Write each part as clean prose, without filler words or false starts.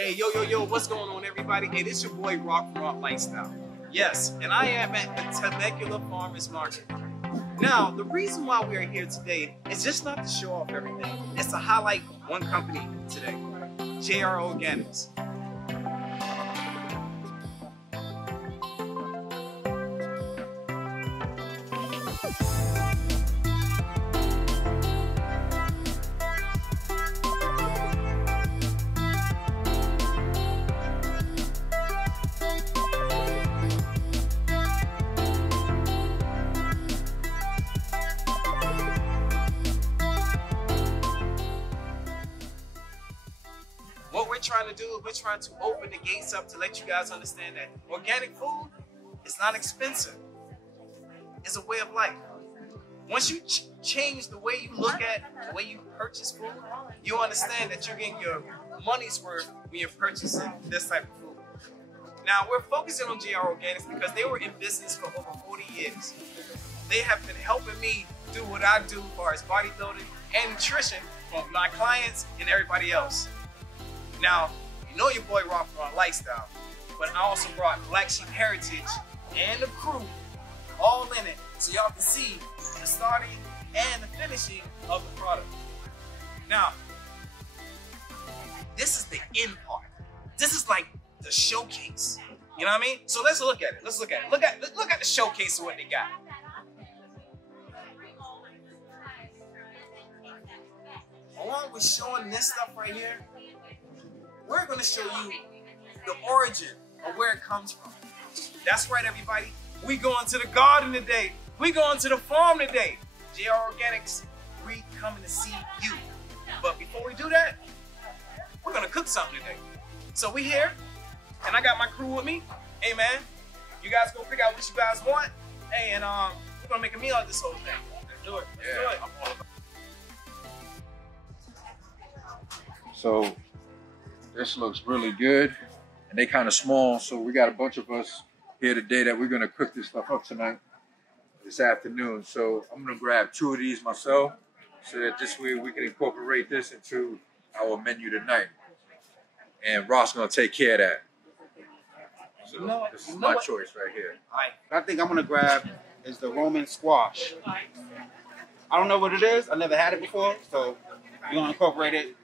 Hey, yo, what's going on, everybody? Hey, this your boy Rock from Rock Lifestyle. Yes, and I am at the Temecula Farmers Market. Now, the reason why we are here today is just not to show off everything. It's to highlight one company today, JR Organics. What we're trying to do is we're trying to open the gates up to let you guys understand that organic food is not expensive. It's a way of life. Once you change the way you look at, the way you purchase food, you understand that you're getting your money's worth when you're purchasing this type of food. Now, we're focusing on JR Organics because they were in business for over 40 years. They have been helping me do what I do as far as bodybuilding and nutrition for my clients and everybody else. Now, you know your boy Rock from Lifestyle, but I also brought Black Sheep Heritage and the crew all in it so y'all can see the starting and the finishing of the product. Now, this is the end part. This is like the showcase. You know what I mean? So let's look at it. Let's look at it. Look at the showcase of what they got. Along with showing this stuff right here, we're going to show you the origin of where it comes from. That's right, everybody. We going to the garden today. We going to the farm today. JR Organics, we coming to see you. But before we do that, we're going to cook something today. So we here, and I got my crew with me. Hey, man, you guys go figure out what you guys want. Hey, and we're going to make a meal out of this whole thing. Let's do it. Let's do it. I'm all about it. So this looks really good, and they kind of small, so we got a bunch of us here today that we're gonna cook this stuff up tonight, this afternoon. So I'm gonna grab 2 of these myself, so that this way we can incorporate this into our menu tonight. And Ross gonna take care of that. So this is my choice right here. All right, what I think I'm gonna grab is the Roman squash. I don't know what it is. I never had it before, so we're gonna incorporate it.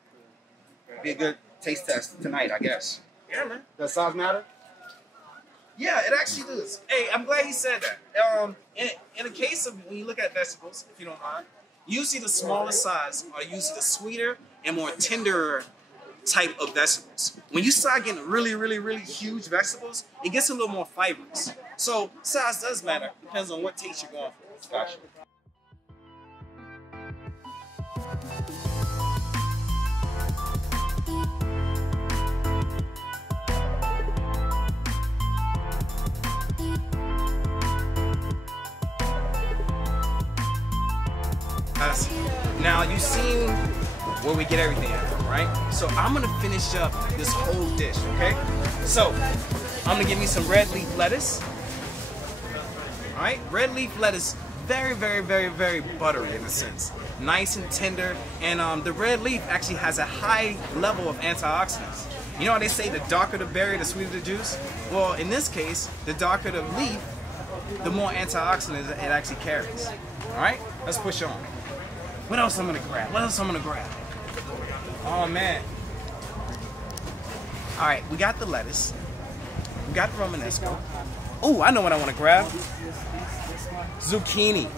Be a good taste test tonight, I guess. Yeah, man. Does size matter? Yeah, it actually does. Hey, I'm glad he said that. In the case of when you look at vegetables, if you don't mind, usually the smaller size are usually the sweeter and more tender type of vegetables. When you start getting really huge vegetables, it gets a little more fibrous. So size does matter. Depends on what taste you're going for. Gotcha. Now you've seen where we get everything from, right? So I'm gonna finish up this whole dish, okay? So I'm gonna give me some red leaf lettuce. All right, red leaf lettuce, very buttery in a sense, nice and tender, and the red leaf actually has a high level of antioxidants. You know how they say the darker the berry, the sweeter the juice? Well, in this case, the darker the leaf, the more antioxidants it actually carries. All right, let's push on. What else I'm gonna grab? Oh man. All right, we got the lettuce. We got the Romanesco. Oh, I know what I wanna grab. Zucchini.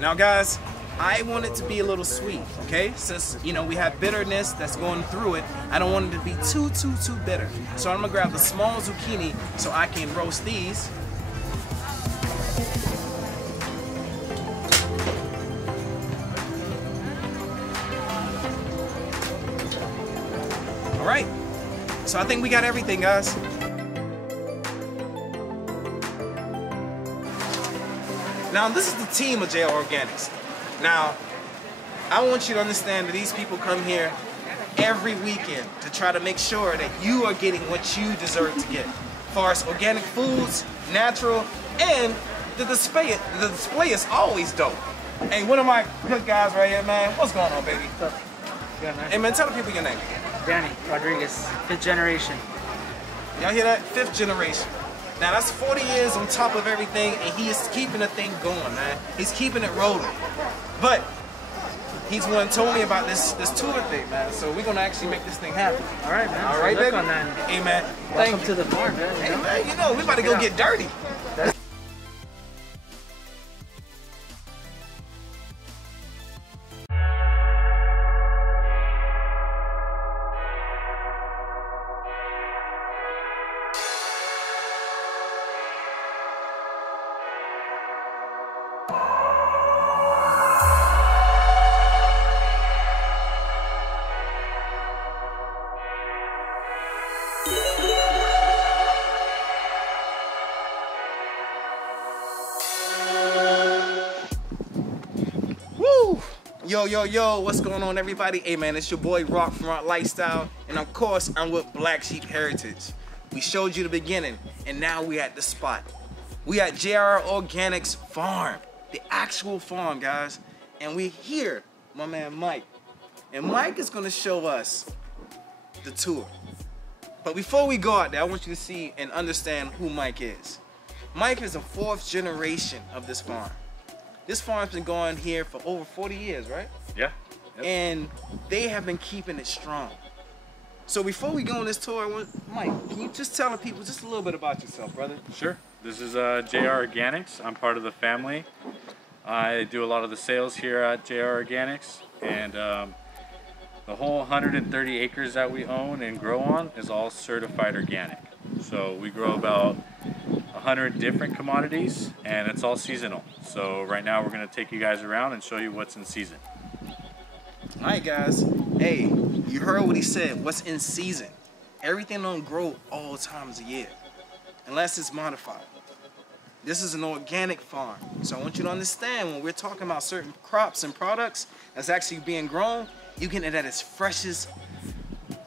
Now guys, I want it to be a little sweet, okay? Since, you know, we have bitterness that's going through it, I don't want it to be too bitter. So I'm gonna grab the small zucchini so I can roast these. All right, so I think we got everything, guys. Now, this is the team of JR Organics. Now, I want you to understand that these people come here every weekend to try to make sure that you are getting what you deserve to get. As far as organic foods, natural, and the display is always dope. Hey, one of my good guys right here, man. What's going on, baby? Yeah, man. Hey, man, tell the people your name. Danny Rodriguez, 5th generation. Y'all hear that? 5th generation. Now that's 40 years on top of everything, and he is keeping the thing going, man. He's keeping it rolling. But he's one told me about this tour thing, man. So we're gonna actually make this thing happen. All right, man. All right, Good baby. luck on that. Hey, man. Welcome to the farm, man. Hey, man, you know, we about to go get dirty. Woo! Yo, what's going on, everybody? Hey, man, it's your boy Rock Front Lifestyle, and of course, I'm with Black Sheep Heritage. We showed you the beginning, and now we at the spot. We at JR Organics Farm, the actual farm, guys. And we here, my man Mike. And Mike is gonna show us the tour. But before we go out there, I want you to see and understand who Mike is. Mike is the 4th generation of this farm. This farm's been going here for over 40 years, right? Yeah. Yep. And they have been keeping it strong. So before we go on this tour, Mike, can you just tell the people just a little bit about yourself, brother? Sure. This is JR Organics. I'm part of the family. I do a lot of the sales here at JR Organics, and the whole 130 acres that we own and grow on is all certified organic. So we grow about 100 different commodities, and it's all seasonal. So right now we're going to take you guys around and show you what's in season. All right, guys. Hey, you heard what he said, what's in season. Everything don't grow all times of year, unless it's modified. This is an organic farm. So I want you to understand, when we're talking about certain crops and products that's actually being grown, you get it at its freshest,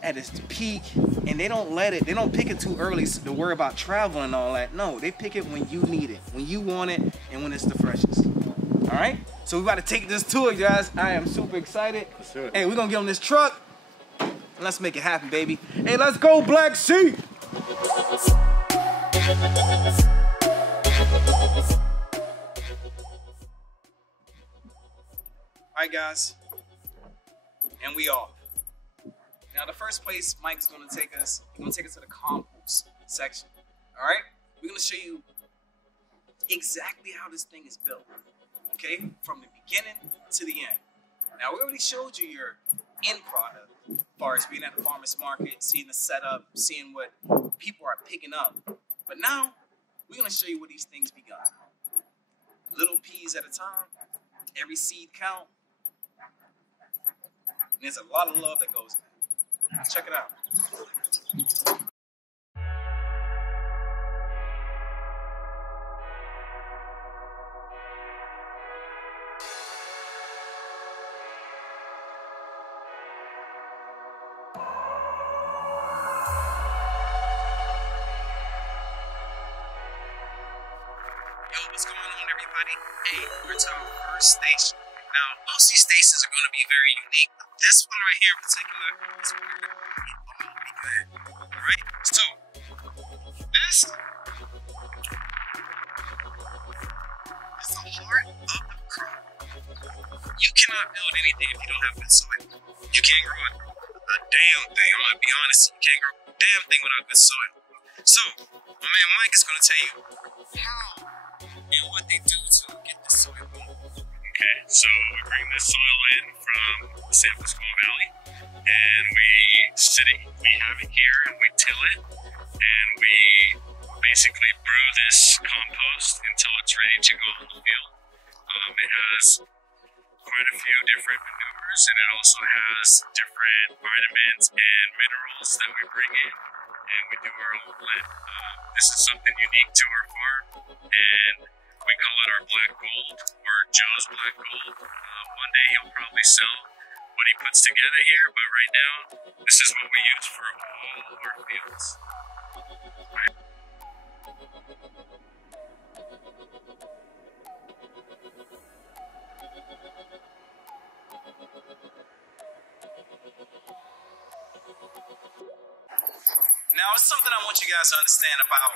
at its peak, and they don't pick it too early to worry about travel and all that. No, they pick it when you need it, when you want it, and when it's the freshest. All right? So we about to take this tour, guys. I am super excited. Let's do it. Hey, we're gonna get on this truck, and let's make it happen, baby. Hey, let's go, Black Sheep! All right, guys, and we off. Now, the first place Mike's gonna take us, he's gonna take us to the compost section. All right, we're gonna show you exactly how this thing is built. Okay, from the beginning to the end. Now, we already showed you your end product, as far as being at the farmers market, seeing the setup, seeing what people are picking up. But now, we're gonna show you where these things begun. Little peas at a time. Every seed count. And there's a lot of love that goes in it. Check it out. Yo, what's going on, everybody? Hey, we're to our first station. Now, most of these stations are going to be very unique. This one right here in particular is where it all began. Alright? So, this is the heart of the crop. You cannot build anything if you don't have good soil. You can't grow a damn thing. I'm going to be honest. You can't grow a damn thing without good soil. So, my man Mike is going to tell you how and what they do to get the soil going. Okay, so we bring this soil in from the San Francisco Valley, and we have it here, and we till it, and we basically brew this compost until it's ready to go on the field. It has quite a few different manures, and it also has different vitamins and minerals that we bring in, and we do our own blend. This is something unique to our farm, and we call it our black gold, or Joe's black gold. One day he'll probably sell what he puts together here, but right now, this is what we use for all of our fields. Right. Now, it's something I want you guys to understand about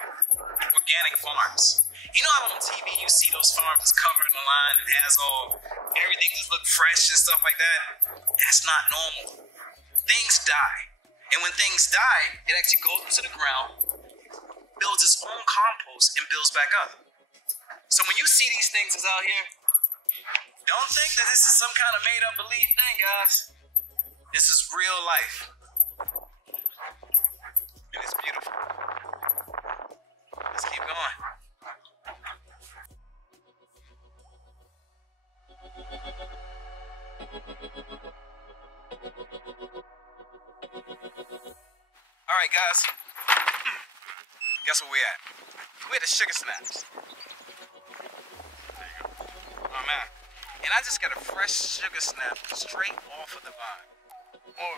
organic farms. You know how on TV you see those farms that's covered in the line and has all everything just look fresh and stuff like that? That's not normal. Things die. And when things die, it actually goes into the ground, builds its own compost, and builds back up. So when you see these things that's out here, don't think that this is some kind of made-up belief thing, guys. This is real life. And it's beautiful. Let's keep going. All right, guys. Guess where we at? We at the Sugar Snaps. Oh man. And I just got a fresh sugar snap straight off of the vine. Or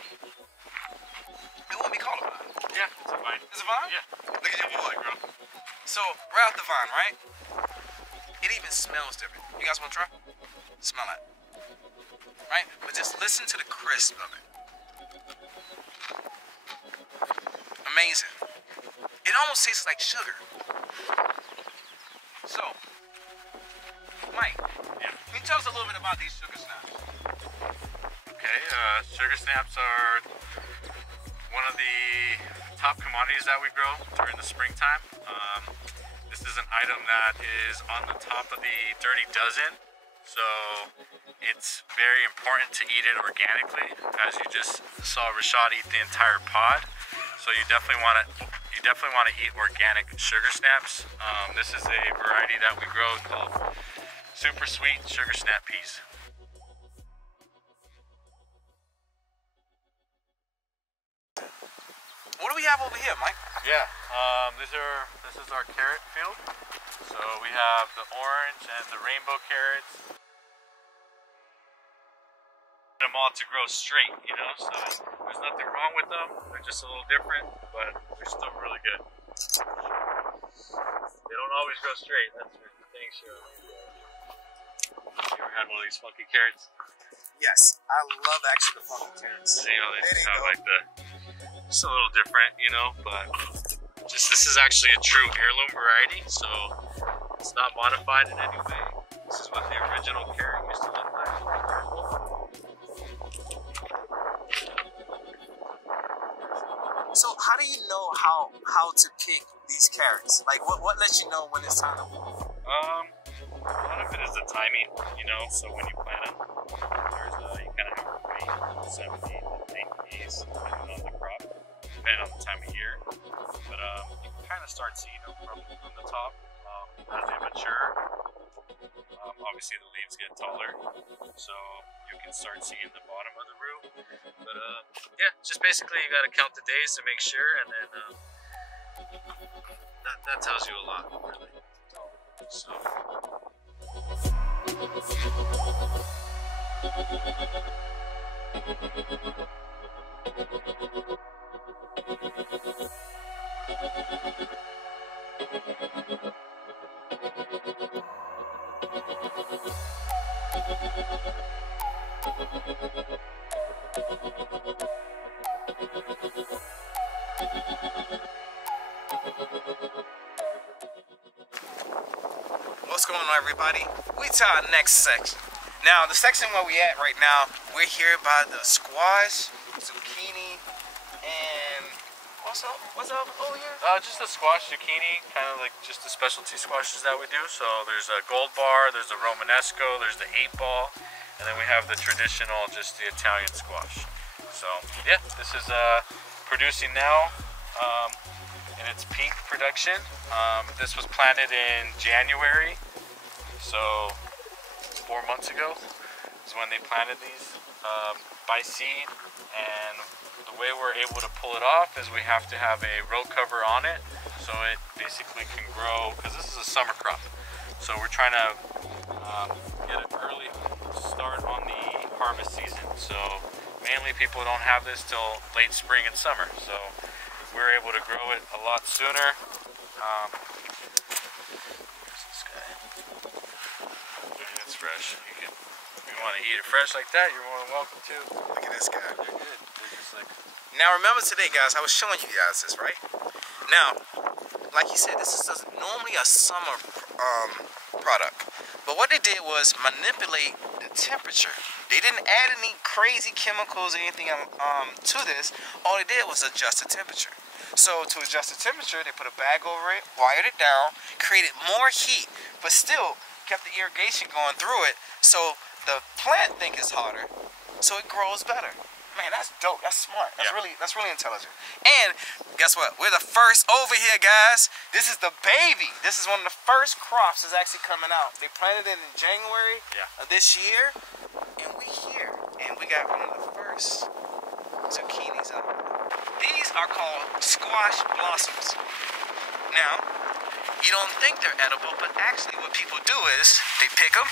it wouldn't be called a vine. Yeah, it's a vine. It's a vine? Yeah. Look at your boy, bro. So right off the vine, right? It even smells different. You guys wanna try? Smell it. Right? But just listen to the crisp of it. Amazing. It almost tastes like sugar. So, Mike, Yeah. can you tell us a little bit about these sugar snaps? Okay, sugar snaps are one of the top commodities that we grow during the springtime. This is an item that is on the top of the Dirty Dozen, so it's very important to eat it organically, as you just saw Rashad eat the entire pod. So you definitely want to eat organic sugar snaps. This is a variety that we grow called super sweet sugar snap peas. What do we have over here, Mike? Yeah, this is our carrot field. So we have the orange and the rainbow carrots. Them all to grow straight, you know, so there's nothing wrong with them. They're just a little different, but they're still really good. They don't always grow straight, that's for thing sure. You ever had one of these funky carrots? Yes, I love actually the funky carrots. You know, they There you have go. like just a little different, you know, but this is actually a true heirloom variety, so it's not modified in any way. This is what the original carrot used to look like. So how do you know how to pick these carrots? Like what lets you know when it's time to move? A lot of it is the timing, you know, so when you plant them, you kind of have to wait 70 to 80 days depending on the crop, depending on the time of year. But you can kind of start seeing them from the top as they mature. Obviously the leaves get taller, so you can start seeing the bottom of the root. But yeah, just basically you got to count the days to make sure, and then that tells you a lot, really. So. What's going on, everybody? We to our next section. Now, the section where we at right now, we're here by the squash, zucchini, and what's up over here? Just the squash zucchini, kind of like just the specialty squashes that we do. So there's a gold bar, there's a Romanesco, there's the 8-ball, and then we have the traditional, just the Italian squash. So yeah, this is producing now in its peak production. This was planted in January, so 4 months ago is when they planted these by seed, and the way we're able to pull it off is we have to have a row cover on it so it basically can grow, because this is a summer crop, so we're trying to get an early start on the harvest season. So mainly people don't have this till late spring and summer, so we're able to grow it a lot sooner. This guy. It's fresh. If you want to eat it fresh like that, you're more than welcome to. Look at this guy. They're good. They're just like Now remember today, guys, I was showing you guys this, right? Now, like he said, this is normally a summer product. But what they did was manipulate the temperature. They didn't add any crazy chemicals or anything to this. All they did was adjust the temperature. So to adjust the temperature, they put a bag over it, wired it down, created more heat, but still kept the irrigation going through it. So the plant think it's hotter, so it grows better. Man, that's dope. That's smart. That's really intelligent. And guess what? We're the first over here, guys. This is the baby. This is one of the first crops that's actually coming out. They planted it in January of this year, and we here. And we got one of the first zucchinis out. These are called squash blossoms. Now, you don't think they're edible, but actually what people do is they pick them,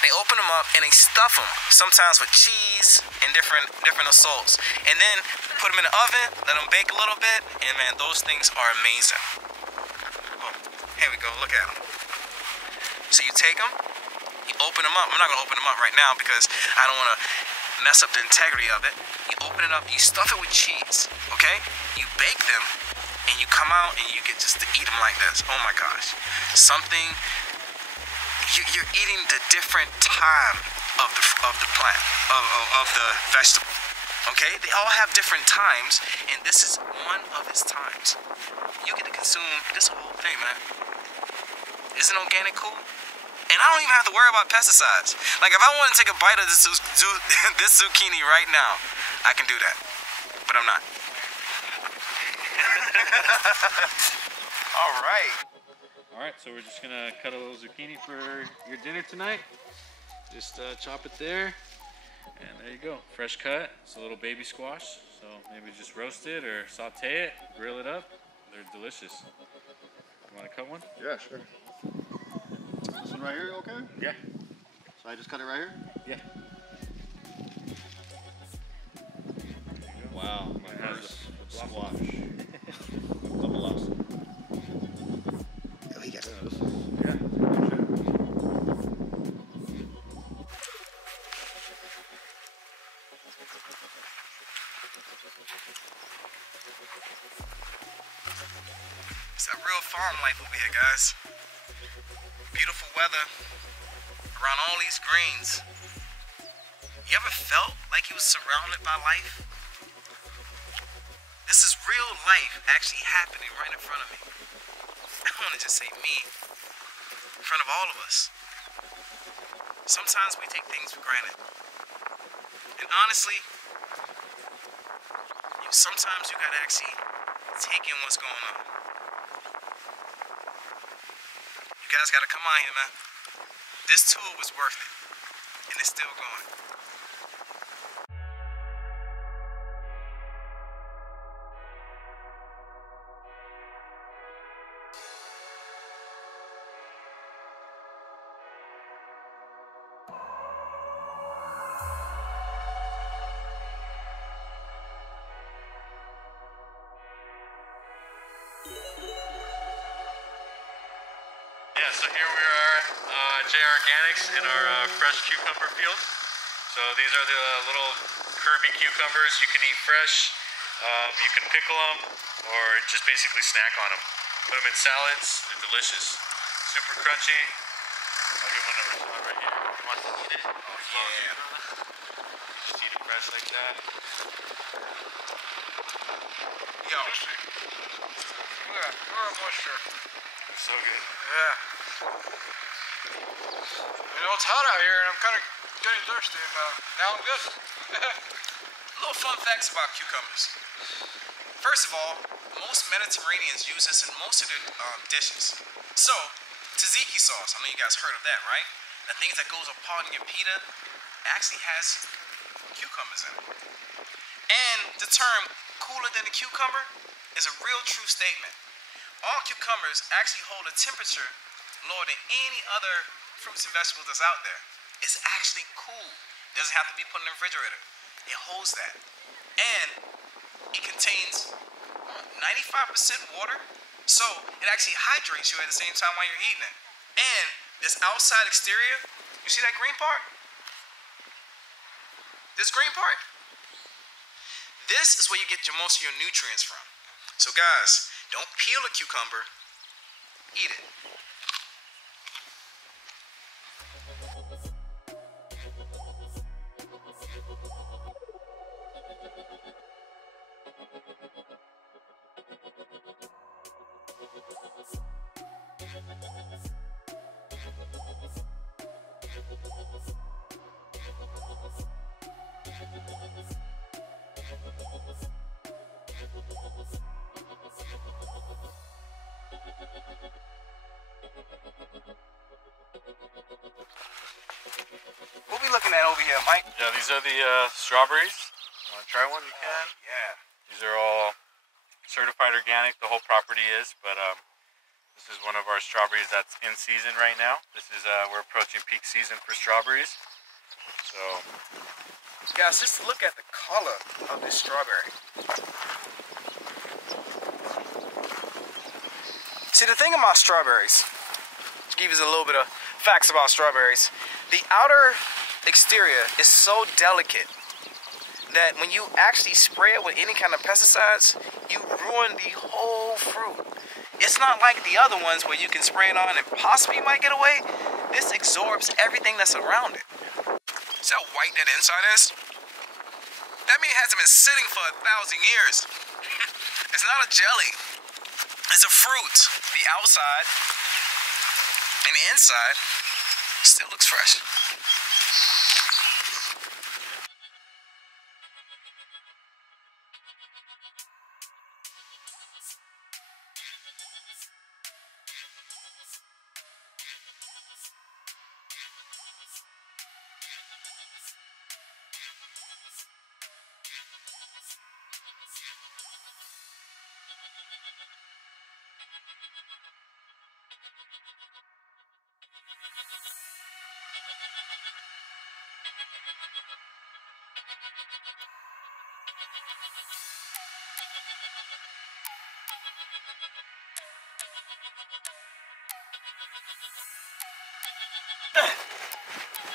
they open them up, and they stuff them, sometimes with cheese and different assaults. And then put them in the oven, let them bake a little bit, and man, those things are amazing. Oh, here we go, look at them. So you take them, you open them up. I'm not gonna open them up right now because I don't wanna mess up the integrity of it. You open it up, you stuff it with cheese, okay? You bake them, and you come out and you get just to eat them like this. Oh my gosh. Something, you're eating the different time of the plant, of the vegetable. Okay? They all have different times, and this is one of its times. You get to consume this whole thing, man. Isn't organic cool? And I don't even have to worry about pesticides. Like, if I want to take a bite of this zucchini right now, I can do that. But I'm not. All right. All right, so we're just gonna cut a little zucchini for your dinner tonight. Just chop it there, and there you go. Fresh cut. It's a little baby squash, so maybe just roast it or saute it, grill it up. They're delicious. You want to cut one? Yeah, sure. This one right here, okay? Yeah. So I just cut it right here? Yeah. Wow, my first squash. Double loss. Oh, he got it. Yeah. It's that real farm life over here, guys. Beautiful weather around all these greens. You ever felt like you was surrounded by life? This is real life actually happening right in front of me. I don't want to just say me, in front of all of us. Sometimes we take things for granted. And honestly, sometimes you gotta actually take in what's going on. You guys gotta come on here, man. This tour was worth it, and it's still going. Yeah, so here we are, J Organics in our fresh cucumber field. So these are the little Kirby cucumbers. You can eat fresh, you can pickle them, or just basically snack on them. Put them in salads, they're delicious. Super crunchy. I'll give one number one right here. You want to eat it? Oh yeah. Just eat it fresh like that. Yo. Look at that moisture. It's so good. Yeah. You know, it's hot out here and I'm kind of getting thirsty, and now I'm good. Little fun facts about cucumbers. First of all, most Mediterraneans use this in most of their dishes. So, tzatziki sauce, I know you guys heard of that, right? The things that goes upon your pita actually has cucumbers in it. And the term cooler than a cucumber is a real true statement. All cucumbers actually hold a temperature lower than any other fruits and vegetables that's out there. It's actually cool. It doesn't have to be put in the refrigerator. It holds that. And it contains 95% water, so it actually hydrates you at the same time while you're eating it. And this outside exterior, you see that green part? This green part? This is where you get most of your nutrients from. So guys, don't peel a cucumber, eat it. What we looking at over here, Mike? Yeah, these are the strawberries. You want to try one? You can. Yeah. These are all certified organic. The whole property is, but this is one of our strawberries that's in season right now. This is we're approaching peak season for strawberries. So, guys, just look at the color of this strawberry. See, the thing about strawberries, to give you a little bit of facts about strawberries, the outer exterior is so delicate that when you actually spray it with any kind of pesticides, you ruin the whole fruit. It's not like the other ones where you can spray it on and possibly you might get away. This absorbs everything that's around it. See how white that inside is? That means it hasn't been sitting for 1,000 years. It's not a jelly. It's a fruit. The outside and the inside still looks fresh.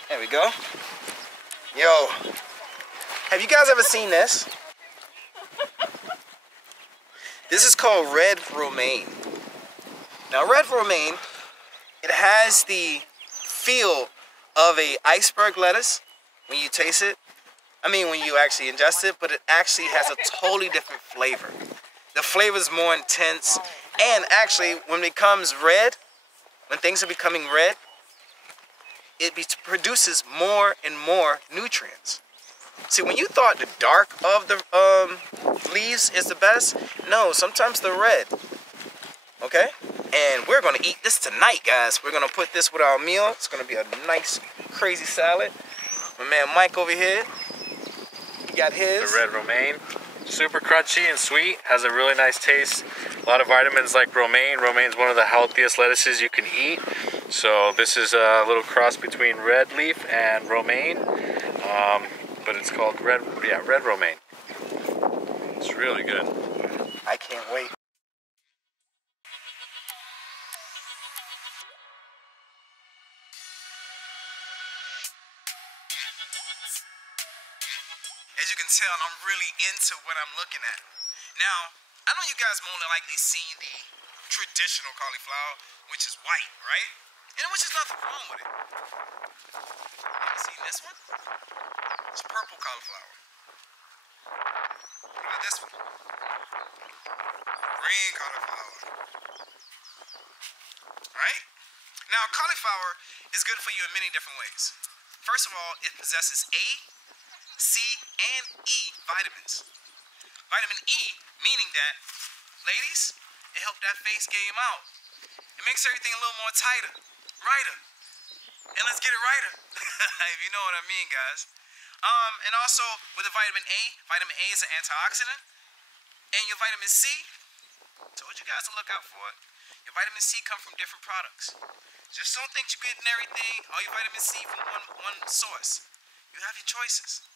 There we go. Yo, have you guys ever seen this? This is called red romaine. Now, red romaine, it has the feel of a iceberg lettuce when you taste it. I mean, when you actually ingest it, but it actually has a totally different flavor. The flavor is more intense, and actually, when it becomes red, when things are becoming red, it produces more and more nutrients. See, when you thought the dark of the leaves is the best, no, sometimes the red. Okay? And we're gonna eat this tonight, guys. We're gonna put this with our meal. It's gonna be a nice, crazy salad. My man Mike over here, he got his. the red romaine. Super crunchy and sweet. Has a really nice taste. A lot of vitamins like romaine. Romaine's one of the healthiest lettuces you can eat. So this is a little cross between red leaf and romaine. But it's called red romaine. It's really good. I can't wait. As you can tell, I'm really into what I'm looking at. Now, I know you guys more than likely seen the traditional cauliflower, which is white, right? And which is nothing wrong with it. You seen this one? It's purple cauliflower. Look at this one. Green cauliflower. Right? Now, cauliflower is good for you in many different ways. First of all, it possesses A, C, and E vitamins. Vitamin E, meaning that, ladies, it helps that face game out. It makes everything a little more tighter, righter. And let's get it righter, if you know what I mean, guys. And also, with the vitamin A is an antioxidant. And your vitamin C, told you guys to look out for it. Your vitamin C comes from different products. Just don't think you're getting everything, all your vitamin C from one source. You have your choices.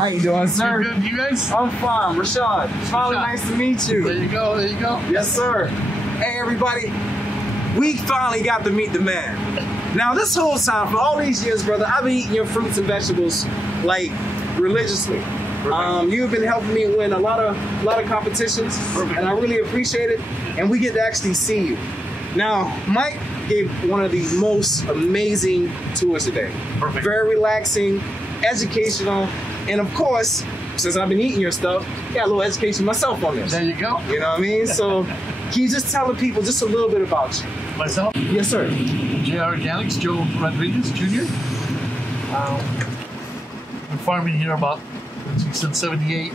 How you doing, sir? Good. You guys? I'm fine. Rashad. Finally, nice to meet you. There you go. There you go. Yes, sir. Hey, everybody. We finally got to meet the man. Now, this whole time, for all these years, brother, I've been eating your fruits and vegetables like religiously. You've been helping me win a lot of competitions, and I really appreciate it. And we get to actually see you. Now, Mike gave one of the most amazing tours today. Perfect. Very relaxing, educational, and of course, since I've been eating your stuff, got a little education myself on this. There you go. You know what I mean? So, can you just tell the people just a little bit about you? Myself? Yes, sir. JR Organics, Joe Rodriguez Jr. Been farming here since '78.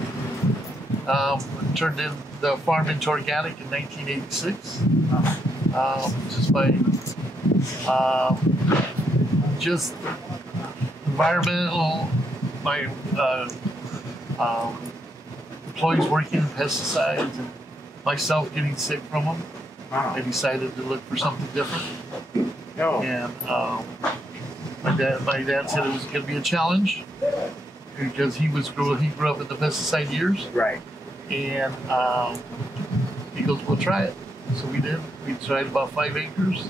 Turned in the farm into organic in 1986. Just by just environmental, my employees working in pesticides and myself getting sick from them. I decided to look for something different. And my dad said it was going to be a challenge because he grew up in the pesticide years. Right. And he goes, "We'll try it." So we did. We tried about 5 acres.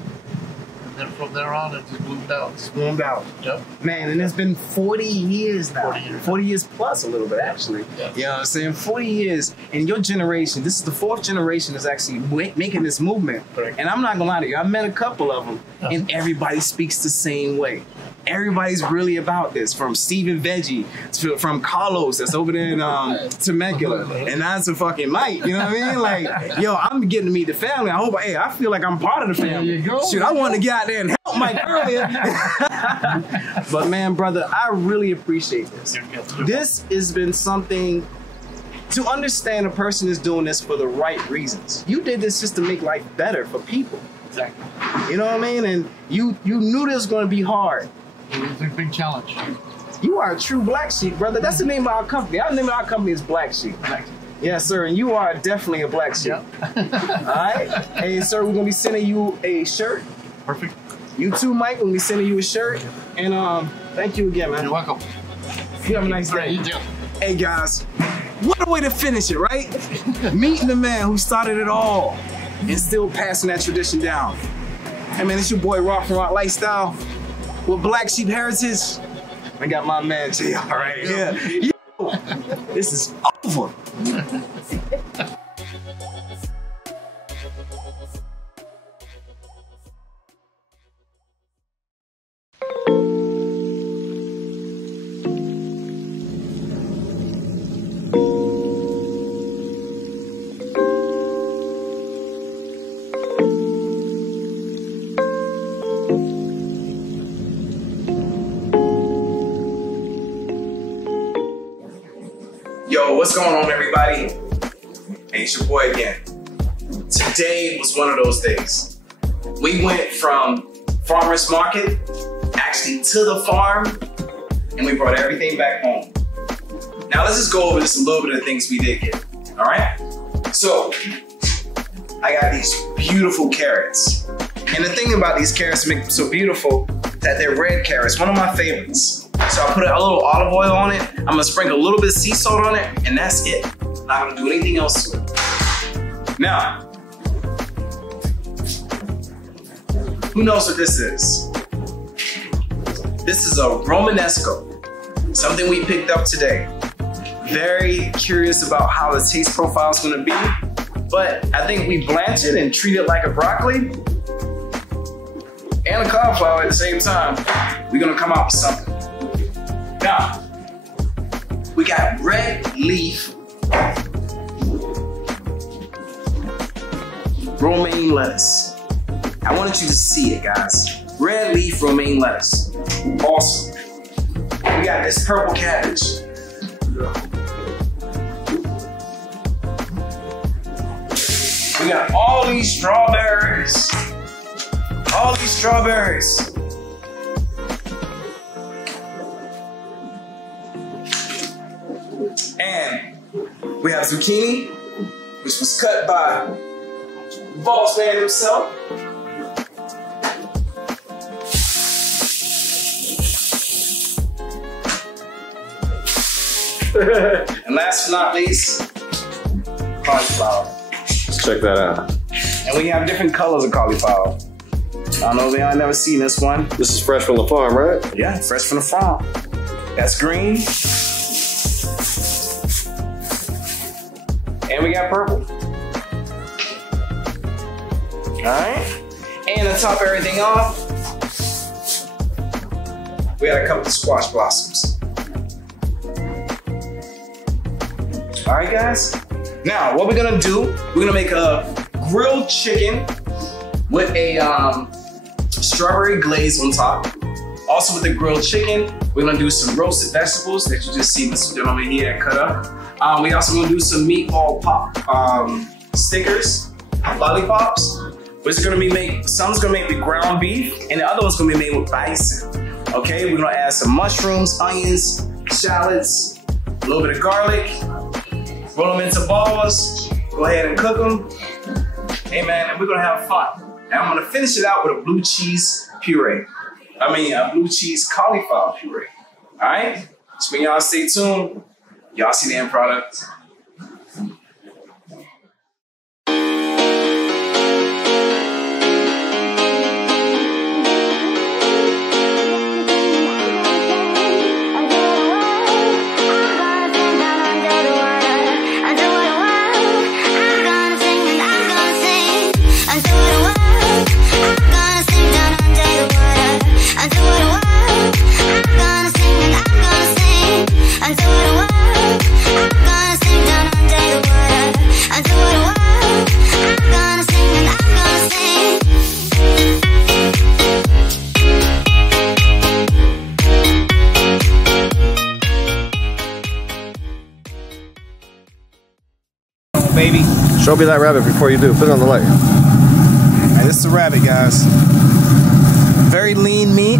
And then from there on, it just bloomed out. It's bloomed out. Yep. Man, and it's been 40 years now. 40 years. 40 years plus a little bit, actually. Yeah. You know what I'm saying? 40 years. And your generation, this is the 4th generation that's actually making this movement. Correct. And I'm not going to lie to you. I've met a couple of them, and everybody speaks the same way. Everybody's really about this, from Stephen Veggie, from Carlos that's over there in Temecula, and now to fucking Mike, you know what I mean? Like, yo, I'm getting to meet the family. I feel like I'm part of the family. There you go. Shoot, I wanted to get out there and help Mike earlier. But man, brother, I really appreciate this. This has been something to understand a person is doing this for the right reasons. You did this just to make life better for people. Exactly. You know what I mean? And you knew this was going to be hard. It was a big challenge. You are a true black sheep, brother. That's the name of our company. Our name of our company is Black Sheep. Yes, sir. And you are definitely a black sheep. Yep. All right. Hey, sir, we're going to be sending you a shirt. Perfect. You too, Mike. We're going to be sending you a shirt. And thank you again, man. You're welcome. You have a nice day. You too. Hey, guys. What a way to finish it, right? Meeting the man who started it all and still passing that tradition down. Hey, man, it's your boy, Rock and Rock Lifestyle. With Black Sheep Heritage, I got my man JR right here. Yo, this is over. Yo, what's going on, everybody? Hey, it's your boy again. Today was one of those days. We went from farmer's market, actually to the farm, and we brought everything back home. Now let's just go over just a little bit of the things we did get, all right? So, I got these beautiful carrots. And the thing about these carrots that make them so beautiful, that they're red carrots, one of my favorites. So I put a little olive oil on it. I'm gonna sprinkle a little bit of sea salt on it, and that's it. Not gonna do anything else to it. Now, who knows what this is? This is a Romanesco, something we picked up today. Very curious about how the taste profile is gonna be, but I think we blanch it and treat it like a broccoli and a cauliflower at the same time. We're gonna come out with something. Now, we got red leaf romaine lettuce. I wanted you to see it, guys. Red leaf romaine lettuce. Awesome. We got this purple cabbage. We got all these strawberries. All these strawberries. And we have zucchini, which was cut by boss man himself. And last but not least, cauliflower. Let's check that out. And we have different colors of cauliflower. I don't know if y'all never seen this one. This is fresh from the farm, right? Yeah, fresh from the farm. That's green. And we got purple. Alright. And to top everything off, we got a couple of squash blossoms. Alright guys. Now what we're gonna do, we're gonna make a grilled chicken with a strawberry glaze on top. Also with the grilled chicken, we're gonna do some roasted vegetables that you just see Mr. Gentleman here that cut up. We also gonna do some meatball pop stickers, lollipops. Which is gonna be some's gonna make with ground beef, and the other one's gonna be made with bison. Okay, we're gonna add some mushrooms, onions, shallots, a little bit of garlic, roll them into balls, go ahead and cook them. Hey man, and we're gonna have fun. And I'm gonna finish it out with a blue cheese puree. A blue cheese cauliflower puree. All right, so when y'all stay tuned, y'all see the end product. Baby. Show me that rabbit before you do. Put it on the light. And this is the rabbit, guys. Very lean meat.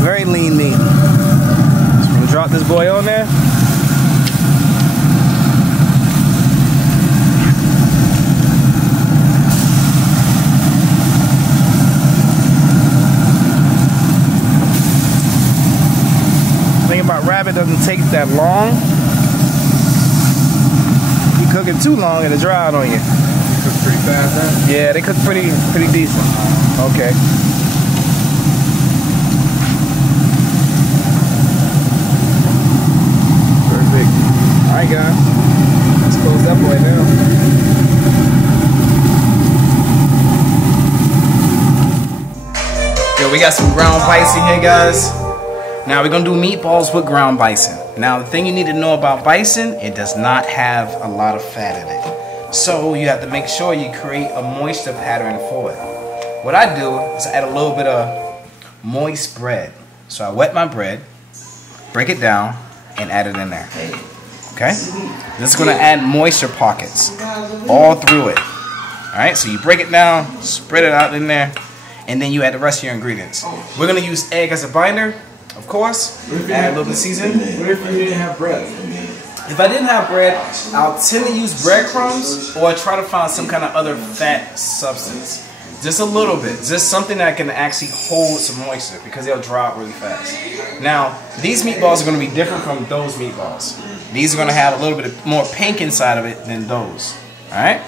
Very lean meat. So we're gonna drop this boy on there. The thing about rabbit doesn't take that long. Cook it too long, it'll dry out on you. Cook pretty fast, huh? Yeah, they cook pretty decent. Okay. Perfect. All right, guys. Let's close that boy now. Yo, we got some ground bison here, guys. Now we're gonna do meatballs with ground bison. Now the thing you need to know about bison, it does not have a lot of fat in it. So you have to make sure you create a moisture pattern for it. What I do is I add a little bit of moist bread. So I wet my bread, break it down, and add it in there. Okay? This is gonna add moisture pockets all through it. Alright, so you break it down, spread it out in there, and then you add the rest of your ingredients. We're gonna use egg as a binder. Of course, add a little bit of seasoning. What if you didn't have bread? If I didn't have bread, I'll tend to use breadcrumbs or try to find some kind of other fat substance. Just a little bit, just something that can actually hold some moisture because they'll dry out really fast. Now, these meatballs are going to be different from those meatballs. These are going to have a little bit more pink inside of it than those. All right?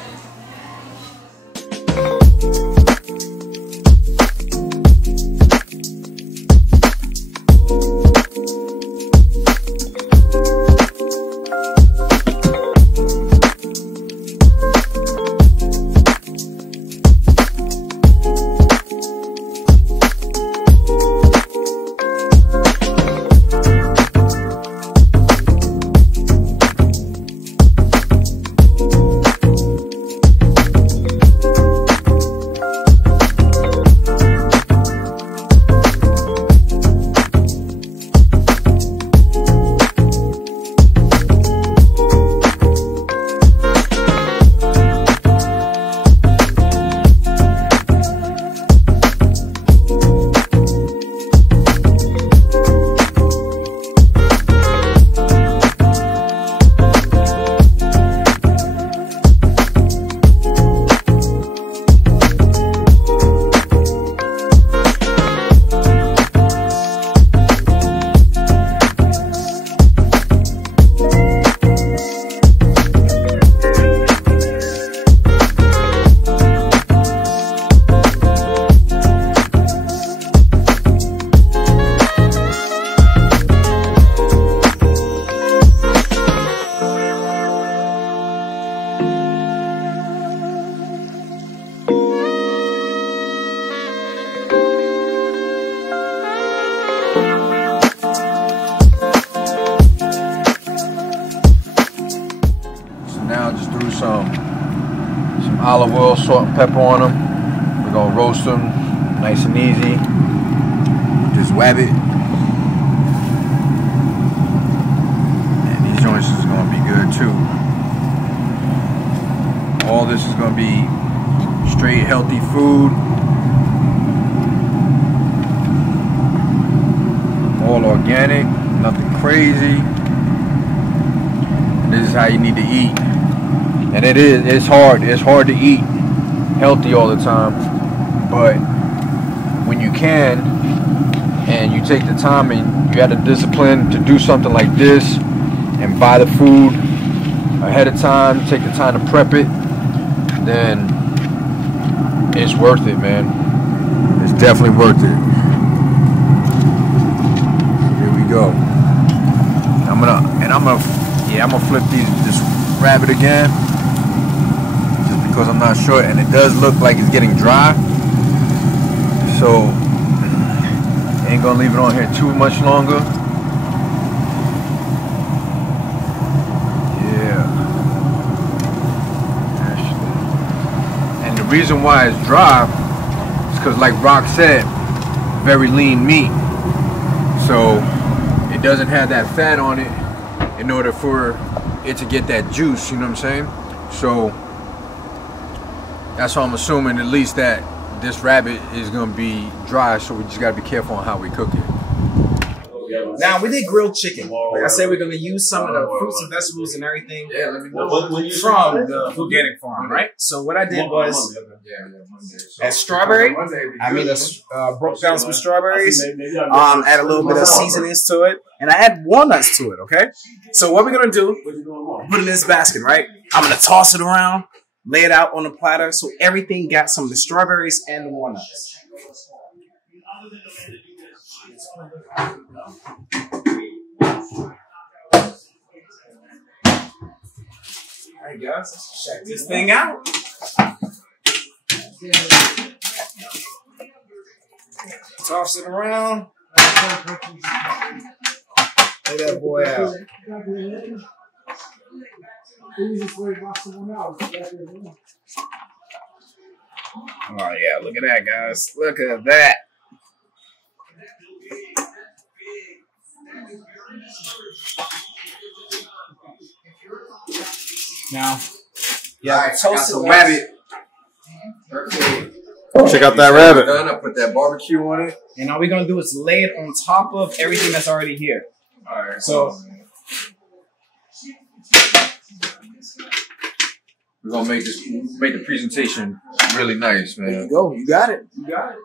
now just threw some olive oil, salt and pepper on them. We're gonna roast them nice and easy. Just whab it. And these joints is gonna be good too. All this is gonna be straight healthy food. All organic, nothing crazy. This is how you need to eat. And it's hard to eat healthy all the time. But when you can, and you take the time and you have the discipline to do something like this and buy the food ahead of time, take the time to prep it, then it's worth it, man. It's definitely worth it. Here we go. I'm gonna flip this rabbit again, just because I'm not sure, and it does look like it's getting dry. So ain't gonna leave it on here too much longer. Yeah. And the reason why it's dry is because, like Rock said, very lean meat. So it doesn't have that fat on it in order for it to get that juice, you know what I'm saying? So that's why I'm assuming at least that this rabbit is gonna be dry, so we just gotta be careful on how we cook it. Now, we did grilled chicken. Like I said, we're going to use some of the fruits and vegetables and everything from the organic farm, right? So what I did was, at strawberry, I made broke down some strawberries, add a little bit of seasonings to it, and I add walnuts to it, okay? So what we're going to do, put it in this basket, right? I'm going to toss it around, lay it out on the platter, so everything got some of the strawberries and the walnuts. Alright guys, let's check this thing out. Toss it around. Lay that boy out. Oh yeah, look at that guys. Look at that. Now, yeah, toasted rabbit. Check out that rabbit. Done. I put that barbecue on it. And all we're gonna do is lay it on top of everything that's already here. All right. So we're gonna make the presentation really nice, man. there you go. You got it. You got it.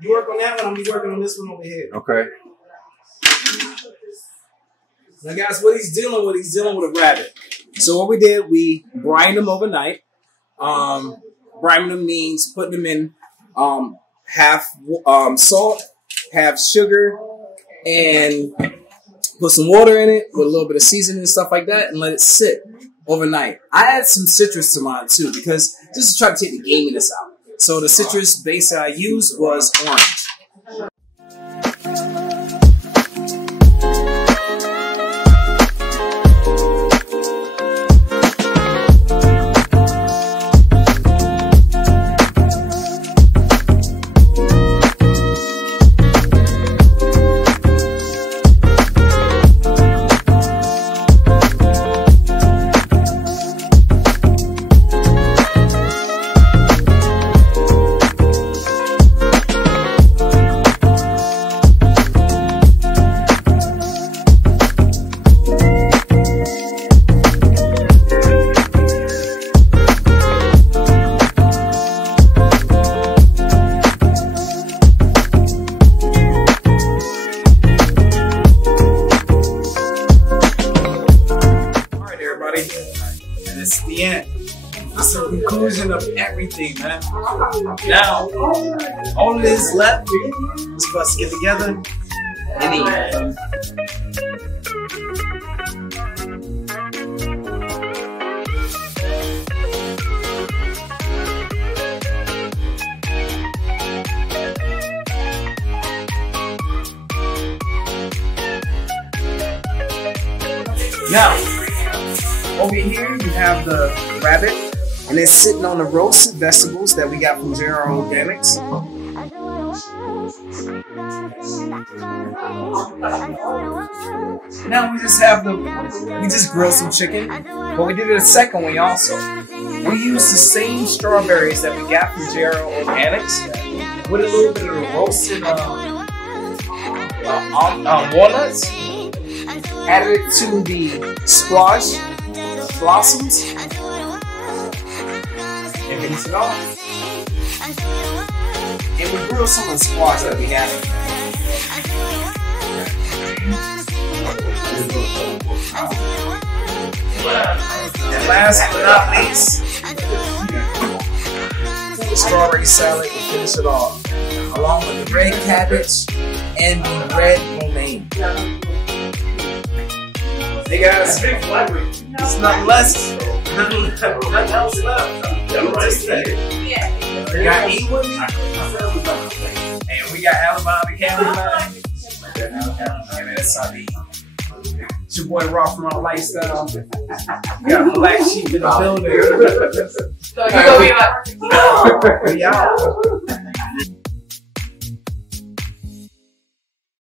You work on that one. I'm gonna be working on this one over here. Okay. Now, guys, what he's dealing with a rabbit. So what we did, we brined them overnight. Brining them means putting them in half salt, half sugar, and put some water in it with a little bit of seasoning and stuff like that, and let it sit overnight. I add some citrus to mine too, because just to try to take the gaminess out. So the citrus base that I used was orange. This is the end. This is the conclusion of everything, man. Now, all that is left is for us to get together and eat. Now, over here, you have the rabbit, and it's sitting on the roasted vegetables that we got from JR Organics. Now we just grilled some chicken, but we did it a second way also. We used the same strawberries that we got from JR Organics with a little bit of the roasted walnuts. Added it to the squash blossoms and finish it off. And we grilled some of the squash that we had. And last but not least, the strawberry salad to finish it off, along with the red cabbage and the red romaine. Hey guys, it's nothing less, nothing else left. You got to eat with me? And we got Alabama Cameron. And that's Saudi. It's your boy Raw from our lifestyle. We got Black Sheep in the building. We out.